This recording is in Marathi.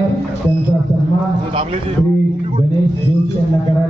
सन्मानाने त्यांचा सन्मान गणेश